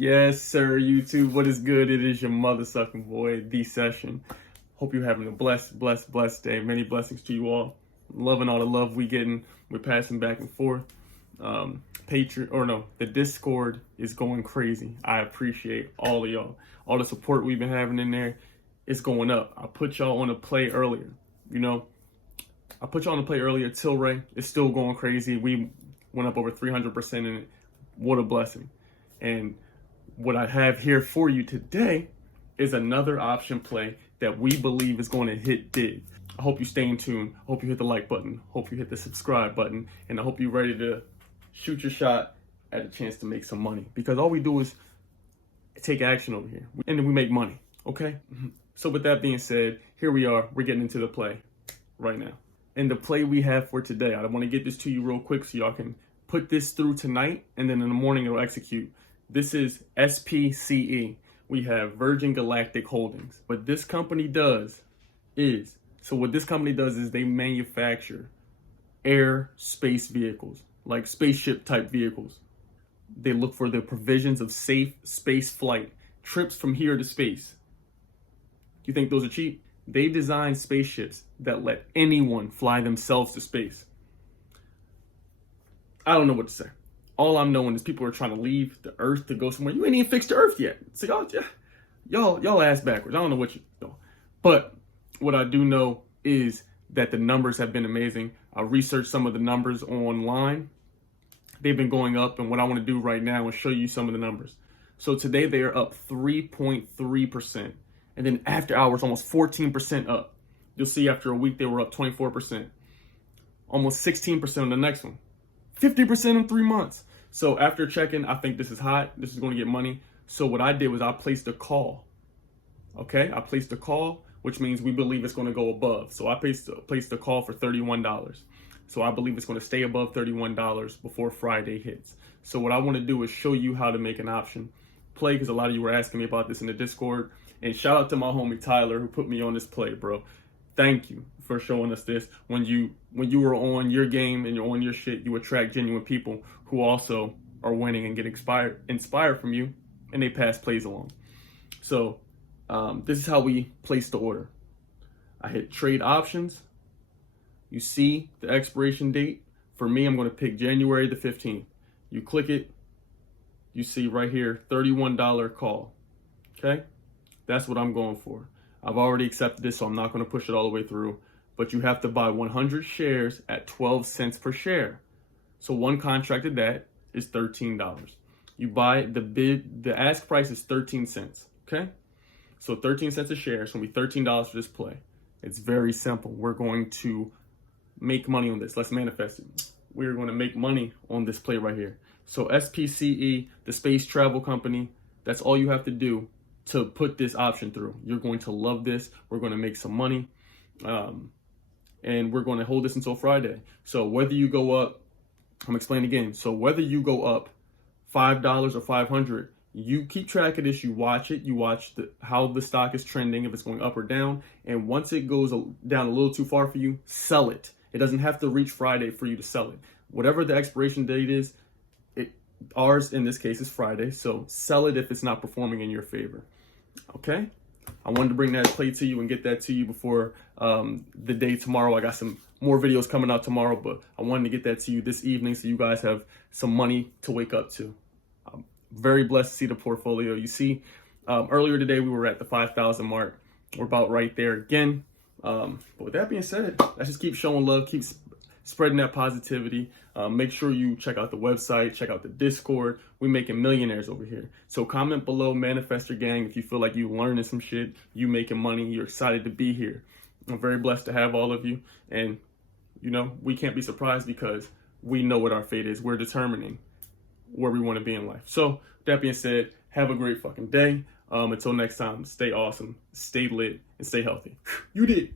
Yes, sir, YouTube. What is good? It is your mother sucking boy, 𝙎𝙚𝙬. Hope you're having a blessed day. Many blessings to you all. Loving all the love we getting. We're passing back and forth. The Discord is going crazy. I appreciate all of y'all. All the support we've been having in there is going up. I put y'all on a play earlier. I put y'all on a play earlier. 𝙎𝙬𝙬 is still going crazy. We went up over 300% in it. What a blessing. And what I have here for you today is another option play that we believe is going to hit big. I hope you stay in tune. I hope you hit the like button. Hope you hit the subscribe button. And I hope you're ready to shoot your shot at a chance to make some money. Because all we do is take action over here. And then we make money. Okay? So with that being said, here we are. We're getting into the play right now. And the play we have for today, I want to get this to you real quick so y'all can put this through tonight. And then in the morning, it'll execute. This is SPCE. We have Virgin Galactic Holdings. What this company does is they manufacture air space vehicles, like spaceship type vehicles. They look for the provisions of safe space flight, trips from here to space. You think those are cheap? They design spaceships that let anyone fly themselves to space. I don't know what to say. All I'm knowing is people are trying to leave the Earth to go somewhere. You ain't even fixed the Earth yet. So y'all ass backwards. I don't know what you know. But what I do know is that the numbers have been amazing. I researched some of the numbers online. They've been going up, and what I want to do right now is show you some of the numbers. So today they are up 3.3%. And then after hours, almost 14% up. You'll see after a week they were up 24%. Almost 16% on the next one. 50% in 3 months. So after checking, I think this is hot. This is going to get money. So what I did was I placed a call. Okay, I placed a call, which means we believe it's going to go above. So I placed a call for $31. So I believe it's going to stay above $31 before Friday hits. So what I want to do is show you how to make an option play, because a lot of you were asking me about this in the Discord. And shout out to my homie Tyler who put me on this play, bro. Thank you for showing us this. When you were on your game and you're on your shit, you attract genuine people who also are winning and get inspired from you, and they pass plays along. So this is how we place the order. I hit trade options. You see the expiration date. For me, I'm going to pick January the 15th. You click it. You see right here, $31 call. Okay? That's what I'm going for. I've already accepted this, so I'm not going to push it all the way through. But you have to buy 100 shares at 12 cents per share. So one contract of that is $13. You buy the ask price is 13 cents. Okay? So 13 cents a share. It's going to be $13 for this play. It's very simple. We're going to make money on this. Let's manifest it. We're going to make money on this play right here. So SPCE, the space travel company, that's all you have to do to put this option through. You're going to love this. We're going to make some money. And we're going to hold this until Friday. So whether you go up, I'm explaining again. So whether you go up $5 or 500, you keep track of this. You watch it. You watch how the stock is trending, if it's going up or down. And once it goes down a little too far for you, sell it. It doesn't have to reach Friday for you to sell it. Whatever the expiration date is, ours in this case is Friday. So sell it if it's not performing in your favor. Okay? I wanted to bring that play to you and get that to you before the day tomorrow. I got some more videos coming out tomorrow, but I wanted to get that to you this evening so you guys have some money to wake up to. I'm very blessed to see the portfolio. You see, earlier today we were at the 5,000 mark. We're about right there again. But with that being said, let's just keep showing love, keep spreading that positivity. Make sure you check out the website, check out the Discord. We're making millionaires over here. So comment below, Manifester Gang, if you feel like you learning some shit, you making money, you're excited to be here. I'm very blessed to have all of you. And, we can't be surprised because we know what our fate is. We're determining where we want to be in life. So that being said, have a great fucking day. Until next time, stay awesome, stay lit, and stay healthy. You did.